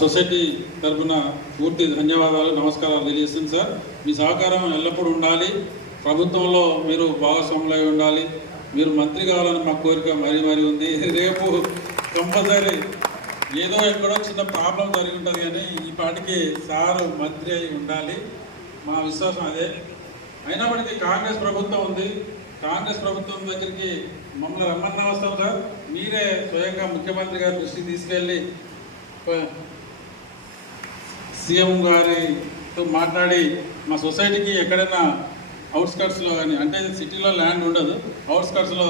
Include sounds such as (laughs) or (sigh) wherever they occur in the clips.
Society తరఫున పూర్తి ధన్యవాదాలు నమస్కారాలు తెలియజేస్తుంది సార్. మీ సహకారం ఎల్లప్పుడూ ఉండాలి. ప్రభుత్వంలో మీరు భాగస్వాములై ఉండాలి. మీరు మంత్రి కావాలని మా కోరిక మరీ మరీ ఉంది. (laughs) రేపు కంపల్సరీ ఏదో ఎక్కడో చిన్న ప్రాబ్లం జరిగి ఉంటుంది కానీ ఈ పాటికి సారు మంత్రి అయి ఉండాలి. మా విశ్వాసం అదే. అయినప్పటికీ కాంగ్రెస్ ప్రభుత్వం ఉంది. కాంగ్రెస్ ప్రభుత్వం దగ్గరికి మమ్మల్ని రమ్మన్న అవసరం సార్. మీరే స్వయంగా ముఖ్యమంత్రి గారి దృష్టికి తీసుకెళ్ళి సీఎం గారితో మాట్లాడి మా సొసైటీకి ఎక్కడైనా అవుట్స్కట్స్లో కానీ అంటే సిటీలో ల్యాండ్ ఉండదు అవుట్స్కట్స్లో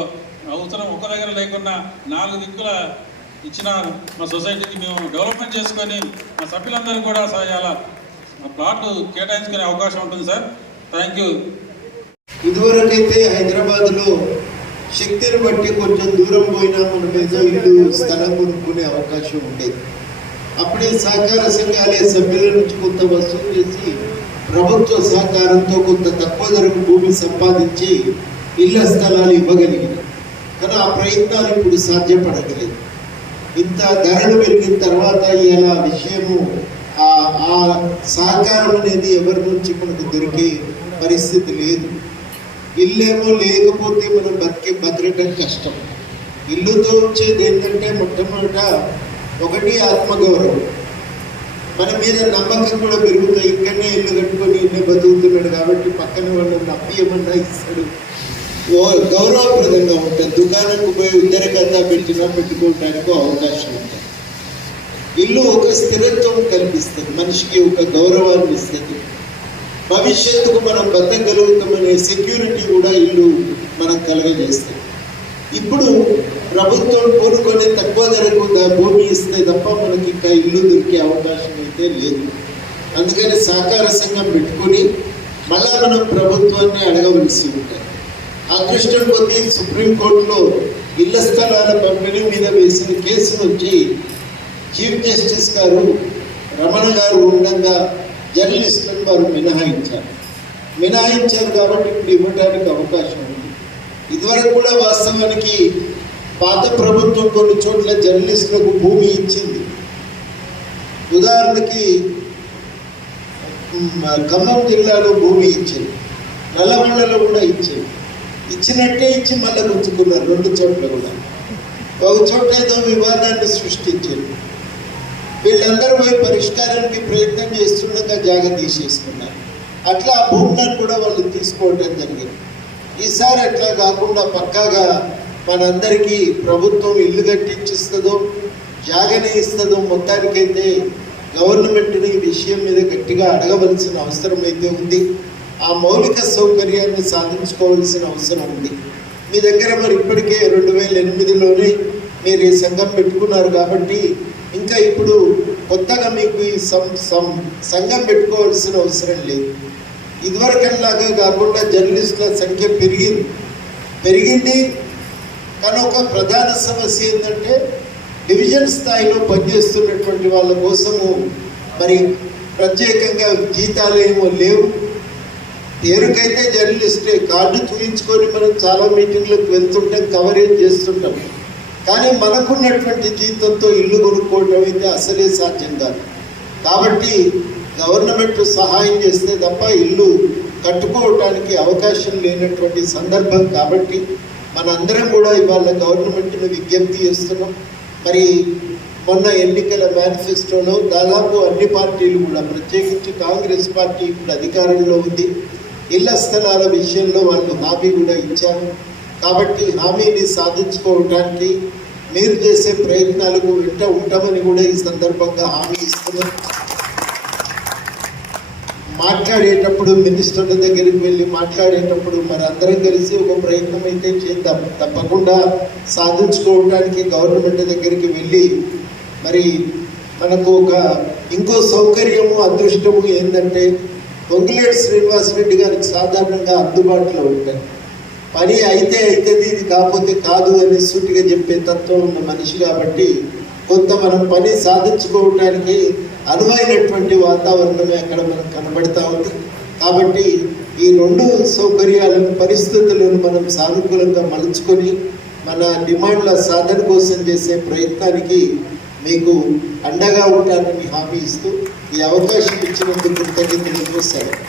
అవసరం ఒక దగ్గర లేకుండా నాలుగు దిక్కుల ఇచ్చిన మా సొసైటీకి మేము డెవలప్మెంట్ చేసుకొని మా సభ్యులందరూ కూడా చాలా ప్లాట్ కేటాయించుకునే అవకాశం ఉంటుంది సార్. థ్యాంక్ యూ ఇదివరకైతే హైదరాబాద్లో శక్తిని బట్టి కొంచెం దూరం పోయినా మనం ఏదో ఇల్లు స్థలం కొనుక్కునే అవకాశం ఉండేది. అప్పుడే సహకార సంఘాలే సభ్యుల నుంచి కొంత వసూలు చేసి ప్రభుత్వ సహకారంతో కొంత తక్కువ ధరకు భూమి సంపాదించి ఇళ్ళ స్థలాలు ఇవ్వగలిగింది కానీ ఆ ప్రయత్నాలు ఇప్పుడు సాధ్యపడగలేదు ఇంత ధరలు పెరిగిన తర్వాత ఇలా విషయము ఆ ఆ సహకారం అనేది ఎవరి నుంచి మనకు దొరికే పరిస్థితి లేదు. ఇల్లేమో లేకపోతే మనం బతికే బతకడం కష్టం. ఇల్లుతో వచ్చేది ఏంటంటే మొట్టమొదట ఒకటి ఆత్మగౌరవం. మన మీద నమ్మకం కూడా పెరుగుతాయి. ఇక్కడనే ఇల్లు కట్టుకొని ఇన్నే బతుకుతున్నాడు కాబట్టి పక్కన వాళ్ళని అప్పియమన్నా ఇస్తాడు. గౌరవప్రదంగా ఉంటుంది దుకాణంకు పోయి ఇద్దరికన్నా పెట్టినా పెట్టుకోవడానికి అవకాశం ఉంటుంది. ఇల్లు ఒక స్థిరత్వం కల్పిస్తుంది. మనిషికి ఒక గౌరవాన్ని ఇస్తుంది. భవిష్యత్తుకు మనం బతకగలుగుతామనే సెక్యూరిటీ కూడా ఇల్లు మనం కలగజేస్తుంది. ఇప్పుడు ప్రభుత్వం కోరుకొని తక్కువ ధరకు భూమి ఇస్తే తప్ప మనకి ఇంకా ఇల్లు దొరికే అవకాశం అయితే లేదు. అందుకని సహకార సంఘం పెట్టుకొని మళ్ళా మనం ప్రభుత్వాన్ని అడగవలసి ఉంటుంది. అదృష్టం కొద్దీ సుప్రీంకోర్టులో ఇళ్ళ స్థలాల పంపిణీ మీద వేసిన కేసు నుంచి చీఫ్ జస్టిస్ గారు రమణ గారు ఉండగా జర్నలిస్టులను వారు మినహాయించారు. మినహాయించారు కాబట్టి ఇప్పుడు ఇవ్వడానికి అవకాశం ఉంది. ఇదివరకు కూడా వాస్తవానికి పాత ప్రభుత్వం కొన్ని చోట్ల జర్నలిస్టులకు భూమి ఇచ్చింది. ఉదాహరణకి ఖమ్మం జిల్లాలో భూమి ఇచ్చింది. నల్లగొండలో కూడా ఇచ్చింది. ఇచ్చినట్టే ఇచ్చి మళ్ళీ ఉంచుకున్నారు రెండు చోట్ల కూడా. ఒక చోట ఏదో వివాదాన్ని సృష్టించారు. వీళ్ళందరూ పోయి పరిష్కారానికి ప్రయత్నం చేస్తుండగా జాగ తీసేసుకున్నారు. అట్లా ఆ భూములను కూడా వాళ్ళు తీసుకోవడం జరిగింది. ఈసారి అట్లా కాకుండా పక్కాగా మనందరికీ ప్రభుత్వం ఇల్లు కట్టించిస్తుందో జాగనే ఇస్తుందో మొత్తానికైతే గవర్నమెంట్ని విషయం మీద గట్టిగా అడగవలసిన అవసరం అయితే ఉంది. ఆ మౌలిక సౌకర్యాన్ని సాధించుకోవాల్సిన అవసరం ఉంది. మీ దగ్గర మరి ఇప్పటికే రెండు వేల ఎనిమిదిలోనే మీరు ఈ సంఘం పెట్టుకున్నారు కాబట్టి ఇంకా ఇప్పుడు కొత్తగా మీకు ఈ సం సం సంఘం పెట్టుకోవాల్సిన అవసరం లేదు. ఇదివరకల్లాగా కాకుండా జర్నలిస్టుల సంఖ్య పెరిగింది. పెరిగింది. కానీ ఒక ప్రధాన సమస్య ఏంటంటే డివిజన్ స్థాయిలో పనిచేస్తున్నటువంటి వాళ్ళ కోసము మరి ప్రత్యేకంగా జీతాలు ఏమో లేవు. పేరుకైతే జర్నలిస్టే కార్డు చూపించుకొని మనం చాలా మీటింగ్లకు వెళ్తుంటాం కవరేజ్ చేస్తుంటాం. కానీ మనకున్నటువంటి జీతంతో ఇల్లు కొనుక్కోవడం అయితే అసలే సాధ్యం కాదు. కాబట్టి గవర్నమెంట్ సహాయం చేస్తే తప్ప ఇల్లు కట్టుకోవటానికి అవకాశం లేనటువంటి సందర్భం కాబట్టి మనందరం కూడా ఇవాళ గవర్నమెంట్ను విజ్ఞప్తి చేస్తున్నాం. మరి మొన్న ఎన్నికల మేనిఫెస్టోలో దాదాపు అన్ని పార్టీలు కూడా ప్రత్యేకించి కాంగ్రెస్ పార్టీ ఇప్పుడు అధికారంలో ఉంది. ఇళ్ళ స్థలాల విషయంలో వాళ్ళు హామీ కూడా ఇచ్చారు. కాబట్టి హామీని సాధించుకోవటానికి మీరు చేసే ప్రయత్నాలకు వెంట ఉంటామని కూడా ఈ సందర్భంగా హామీ ఇస్తున్నాం. మాట్లాడేటప్పుడు మినిస్టర్ల దగ్గరికి వెళ్ళి మాట్లాడేటప్పుడు మరి అందరం కలిసి ఒక ప్రయత్నం అయితే చేద్దాం. తప్పకుండా సాధించుకోవడానికి గవర్నమెంట్ దగ్గరికి వెళ్ళి మరి మనకు ఒక ఇంకో సౌకర్యము అదృష్టము ఏంటంటే పొంగులేటి శ్రీనివాస్ రెడ్డి గారికి సాధారణంగా అందుబాటులో ఉంటాయి పని అయితే అవుతుంది ఇది కాకపోతే కాదు అని సూటిగా చెప్పే తత్వం ఉన్న మనిషి కాబట్టి కొంత మనం పని సాధించుకోవడానికి అనువైనటువంటి వాతావరణమే అక్కడ మనకు కనబడతా ఉంది. కాబట్టి ఈ రెండు సౌకర్యాలను పరిస్థితులను మనం సానుకూలంగా మలుచుకొని మన డిమాండ్ల సాధన కోసం చేసే ప్రయత్నానికి మీకు అండగా ఉంటానని హామీ ఇస్తూ ఈ అవకాశం ఇచ్చినందుకు కృతజ్ఞతలు సెలవు